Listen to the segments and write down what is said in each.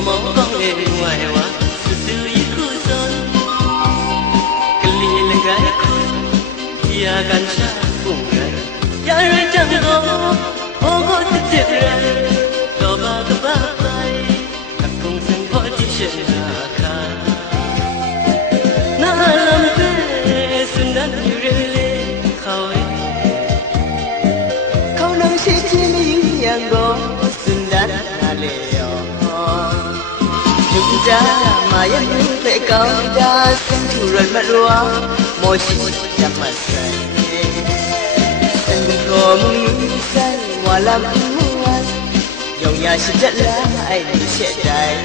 mong con em ngoài hoa sự ý khu son cái ly lên gái khu ya gan sa cùng gái ya rồi chẳng có thực thiệt ra có ba tay các công sinh võ chỉ chuyện là khá na làm thế xuân đã nhiều rơi lên khâu khâu nắng sẽ chỉ những yang go xuân đã lệ chúng ta mà em phải cao đã sinh thủ rồi mà loa mỗi khi chạm mặt say anh có muốn say hòa làm muôn dòng nhà xin rất là ai đi sẽ chạy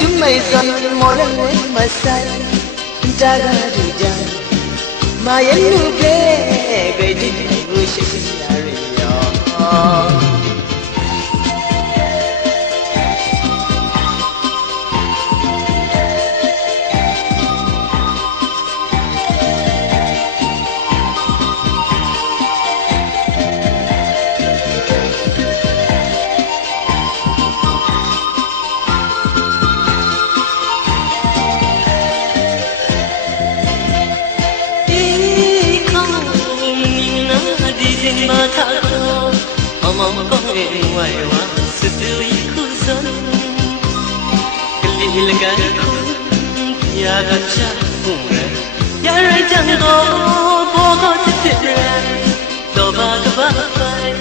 chúng mày rồi mỗi lần lên mà say ta ra đi chăng mà em nu về gây đi người sẽ xin nhà rồi mà thả cô mong con em ngoài hoa sự tươi khu dân cái ly là cái khu ya gần cha cùng ra ya rồi chẳng có thực thiệt ra đó ba tay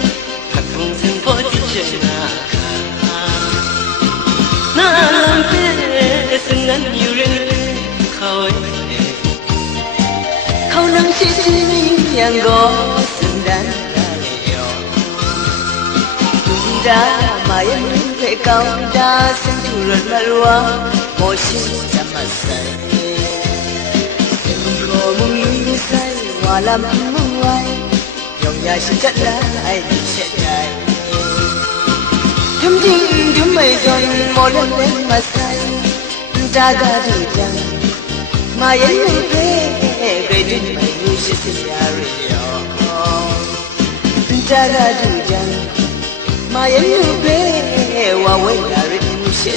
các công sinh võ chỉ chuyện là khá na làm thế xin ngắn nhiều rơi khâu nắng chỉ yang go xuân đến đã mà em phải cao đã sinh thủ rồi mà loa mỗi khi chạm mặt say em có muốn say hòa làm muôn dòng nhà xin chắc là ai đi sẽ chạy chúng mày rồi mỗi lần lên mà say ta ga đi chăng mà em về gây đến mày người sẽ xin nhà rồi ta ga đi chăng mà em về hòa quên là rất sẽ